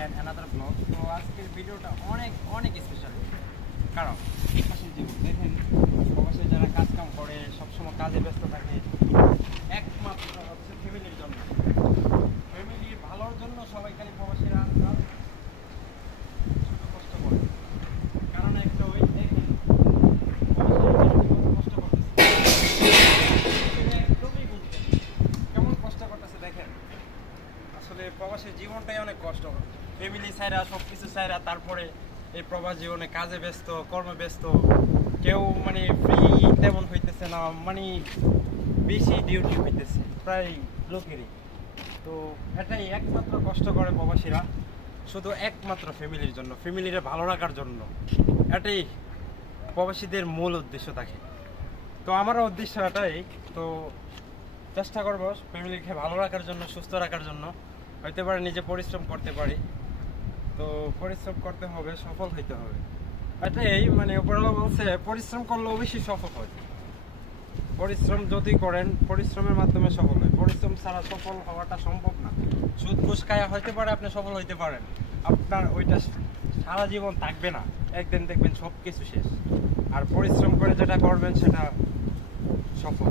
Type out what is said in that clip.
and another vlog. তো আজকের ভিডিওটা অনেক অনেক স্পেশাল, কারণ প্রবাসী জীবন দেখেন, প্রবাসী যারা কাজকাম করে সবসময় কাজে ব্যস্ত থাকে, একমাত্র হচ্ছে ফ্যামিলির জন্য, ফ্যামিলির ভালোর জন্য সবাই খালি প্রবাসীরা শুধু কষ্ট করে। কারণ একটা ওই দেখেন কষ্ট করতেছে, একদমই বুঝতে কেমন কষ্ট করতেছে দেখেন। আসলে প্রবাসের জীবনটাই অনেক কষ্ট, ফ্যামিলি ছাইরা সব কিছু ছাইরা তারপরে এই প্রবাস জীবনে কাজে ব্যস্ত, কর্মে ব্যস্ত, কেউ মানে ফ্রি তেমন হইতেছে না, মানে বেশি ডিউটি হইতেছে প্রায় লোকেরই। তো এটাই একমাত্র কষ্ট করে প্রবাসীরা, শুধু একমাত্র ফ্যামিলির জন্য, ফ্যামিলিরে ভালো রাখার জন্য। এটাই প্রবাসীদের মূল উদ্দেশ্য থাকে। তো আমারও উদ্দেশ্য এটাই। তো চেষ্টা করবো ফ্যামিলিকে ভালো রাখার জন্য, সুস্থ রাখার জন্য। হইতে পারে নিজে পরিশ্রম করতে পারি, তো পরিশ্রম করতে হবে, সফল হইতে হবে। এটাই মানে উপরওয়ালা বলছে পরিশ্রম করলে অবশ্যই সফল হয়। পরিশ্রম যদি করেন, পরিশ্রমের মাধ্যমে সফল হয়, পরিশ্রম ছাড়া সফল হওয়াটা সম্ভব না। সুদ ঘুষ খায়া হইতে পারে আপনি সফল হইতে পারেন, আপনার ওইটা সারা জীবন থাকবে না, একদিন দেখবেন সব কিছু শেষ। আর পরিশ্রম করে যেটা করবেন সেটা সফল।